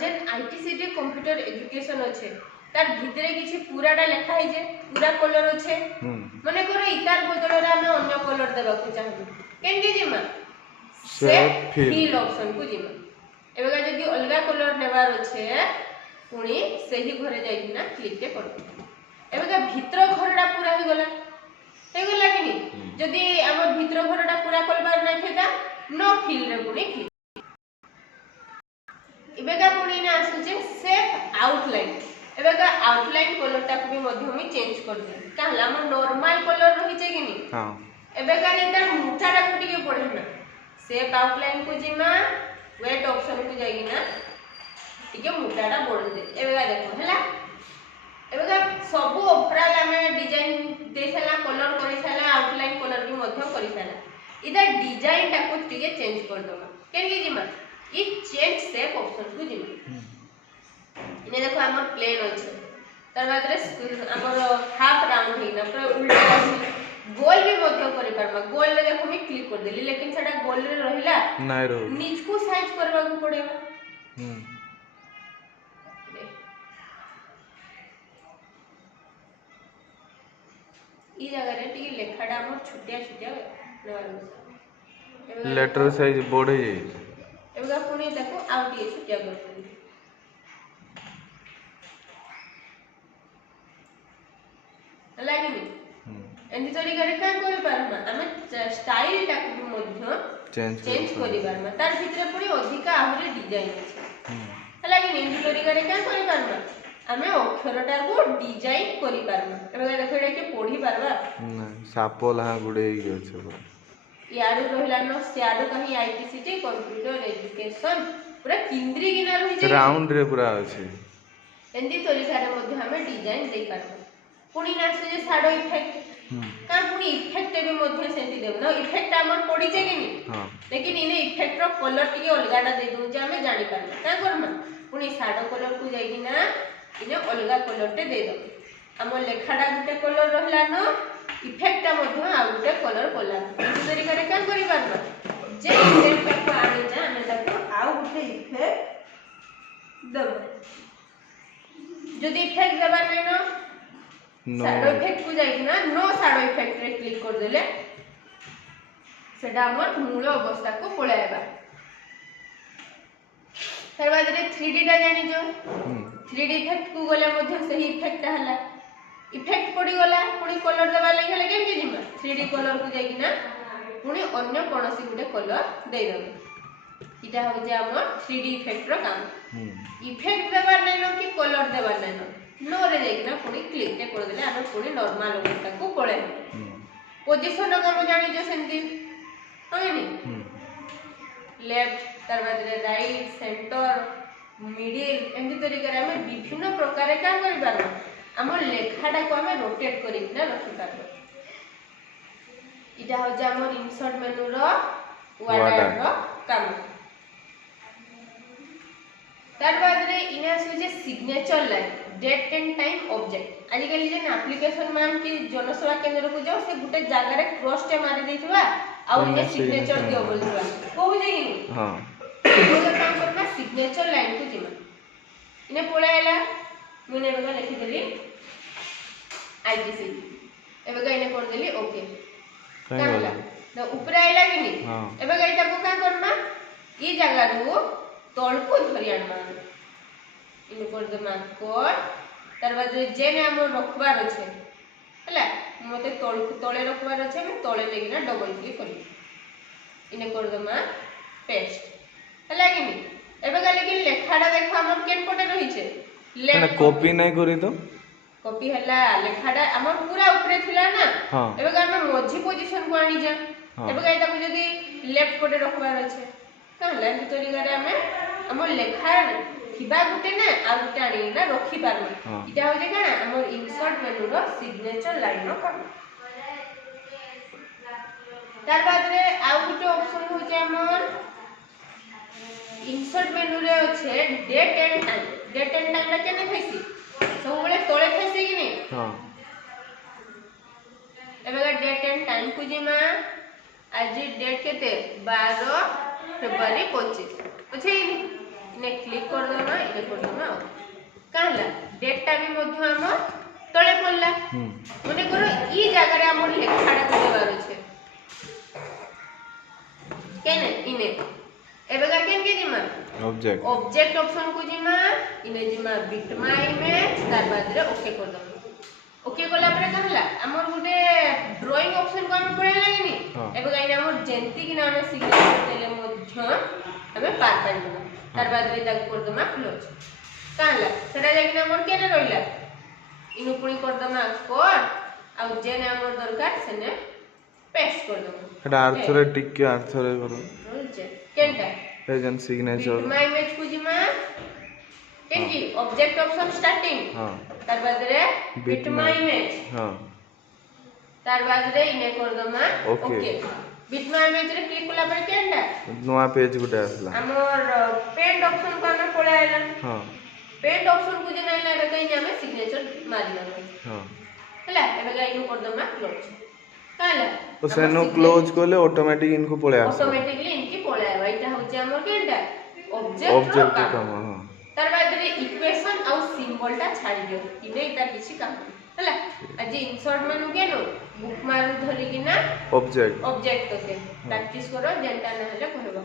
जेन आईटीसीटी computer education अच्छे तार भितरे किछि पूराटा लिखा है जे पूरा कलर अच्छे माने करो इतार बदल रे हमें अन्य कलर देबा को चाहबो केनके जिमा सेट फिल ऑप्शन को जिमा एबेगा जदी अलगा कलर नेबार अच्छे पुणी सही घरे जाइना क्लिक के करबो एबेगा भितर घरडा पूरा हो गला कि नहीं जदी हमर भितर घरडा पूरा करबार नै थेता नो फिल रे पुणी क्लिक एबेगा पुणी ना आसुचे सेट आउटलाइन एबेगा आउटलाइन कलर टा को भी मध्य में चेंज कर दे काहला हमर नॉर्मल कलर रही छै कि नहीं हां एबेगा इधर मुठाडा को टिके पढना सेट आउटलाइन को जिमा वेट ऑप्शन को जाइगी ना टिके मुठाडा बोल दे एबेगा देखो हला एबेगा सब ओवरऑल हमें डिजाइन दे सला कलर करि सला आउटलाइन कलर भी मध्य करि सला इधर डिजाइन टा को टिके चेंज कर दमा केनके जिमा ई चेंज शेप ऑप्शन को जिमा इने देखो हमर प्लेन अछि तार बाद रे हमर हाफ राउंड हेना पूरा उल्टा अछि गोल भी मध्य करि परबा गोल रे देखो मी क्लिक कर देली लेकिन सेटा गोल रे रहिला नै रो नीच को साइज करबा को पड़ेगा ई जगह रे टी लेखाडा हमर छुटिया छुटिया लेटर साइज बढ़े जाई एबगा पुणी देखो आउ टी छुटिया कर लागिनी एंती तरीका रे का करि पारमा हमें स्टाइल टा को मध्य चेंज करि पारमा तार भितर पुणी अधिका आहुरे डिजाइन अछि लागिनी एंती तरीका रे का करि पारमा हमें अक्षरटा को डिजाइन करि पारमा एबगा देखो एटा के पढी पारबा नै सापो लहा गुडे ही अछि यारू रहिला न स्याडो कहीं आईटीसीटी कंप्यूटर एजुकेशन पूरा केंद्री गिना रहि छै राउंड रे पूरा अछि एंती तरीका रे मध्य हमें डिजाइन दे पारबा पुणी ना से शैडो इफेक्ट का पुणी इफेक्ट भी मध्य सेंती देब ना इफेक्ट हमर पड़ी छै कि नहीं हां लेकिन इने इफेक्ट रो कलर टिके अलगाडा दे दउ जे हमें जानि पारबा का करमा पुणी शैडो कलर को जाई ना इने अलगा कलर टे दे दउ हमर लेखाडा गुटे कलर रहला न इफेक्ट मध्य आ गुटे कलर कोला इस तरीका रे का करि पारबा जे इफेक्ट को आनी जा हमें ताको आ गुटे इफेक्ट दब जदी इफेक्ट देबा नै न शैडो इफेक्ट को जाई ना नो शैडो इफेक्ट रे क्लिक कर देले सेडा हमर मूल अवस्था को पळायबा फिर बाद रे 3D टा जानि जो 3D इफेक्ट को गले मध्य सही इफेक्ट हला इफेक्ट पड़ी गला पुणी कलर देबा लागि हले केन के जिमा 3D कलर को जाई ना पुणी अन्य कोनोसी गुटे कलर दे दबे इटा हो जे हमर 3D इफेक्ट रो काम इफेक्ट देबा नै न कि कलर देबा नै न नो रे जाई ना पुणी क्लिक के कर देले हम पुणी नॉर्मल अवस्था को पळे पोजीशन काम जानि जो सेंती होय नि लेफ्ट तार बाद रे राइट सेंटर मिडिल एंती तरीका रे हम विभिन्न प्रकार का करि पारबो हमर लेखाडा को हम रोटेट करि ना रखि पारबो इटा हो जे हमर इंसर्ट मेनू रो वार्डर रो काम तार बाद रे इना से जे signature line date and time object आज कल जे एप्लीकेशन मान की जनसेवा केंद्र को जाओ से गुटे जागा रे क्रॉस टे मारी देथिबा आ इने सिग्नेचर दियो बोलथिबा कहू जे कि हां तो काम करना सिग्नेचर लाइन को जिमा इने पोलायला मुने बगा लिखि देली आईटीसी एबगा इने कर देली ओके काला तो ऊपर आइला कि नहीं हां एबगा इटा को का करना ई जागा रो तळ को धरि आनमा इने कर दे मान कोड तार बाद जेने हम रखबार अछि हला मते तळ को तळे रखबार अछि हम तळे लेगिना डबल क्लिक करी इने कर दे मान पेस्ट हला कि नहीं एबगा लेकिन लेखाडा देखो हमर केन पटे रही छै लेफ्ट कॉपी नै करी तो कॉपी हला लेखाडा हमर पूरा ऊपर थिला ना हां एबगा हम मझी पोजीशन को आनी जा एबगा एटा को जदी लेफ्ट पटे रखबार अछि कहला एंती तरीका रे हम हमर लेखा थिबा गुटे ना आ गुटे आनी ना रखि पारबो इटा हो जे काना हमर इंसर्ट मेनू रो सिग्नेचर लाइन रो काम तार बाद रे आ गुटे ऑप्शन हो जे हमर इंसर्ट मेनू रे अछि डेट एंड टाइम ला केने थैसी सब बेले तळे थैसी कि नहीं हां एबेगा डेट एंड टाइम को जिमा आज डेट केते 12 फरवरी 25 अछि ने क्लिक कर दो ना ओके कर दमा काहला डेटटा भी मध्य हमर तळे पडला मने करो ई जगह रे हमर लेखाडा देबार छै केने इने एबेगा केन के जिमा ऑब्जेक्ट ऑप्शन को जिमा इने जिमा बिटमाई इमेज तार बाद रे ओके कर दमा ओके कोला परे कहला हमर गुटे ड्राइंग ऑप्शन को हम पढे लागनी एबे गाइना हमर जेंती कि नामे सिग्नेचर देले मध्य हमें पार कर दमा तार बाद रे तक कर दमा क्लोज कहला सेटा जाकिना हमर केने रहिला इनु पुणी कर दमा कोड आ जेने हमर दरकार सेने पेस्ट कर दमा एटा आर्थरे टिक के आर्थरे करो रोल केनटा एजन सिग्नेचर माय इमेज को जिमा केनकी ऑब्जेक्ट ऑप्शन स्टार्टिंग हां तार बाद रे बिट माय इमेज हां तार बाद रे इने कर दमा ओके बिट माय इमेज रे क्लिक कोला पर केनटा नवा पेज गुटे आसला हमर पेंट ऑप्शन को हम पळे आइला हां पेंट ऑप्शन को जे नाइला रे कहीं हमें सिग्नेचर मारी दमा हां हला एबे गाइनु कर दमा क्लोज काला तो सेनो क्लोज कोले ऑटोमेटिक इनको पळे आसे ऑटोमेटिकली इनकी पळे आवा इटा होचे हमर केनटा ऑब्जेक्ट काम हां तार बाद रे इक्वेशन आउ सिंबल टा छाडी दियो इने इता किछि काम हला आज इंसर्ट मेनू केनो बुक मारू धरि किना ऑब्जेक्ट होते प्रैक्टिस करो जेंटा न हले कहबो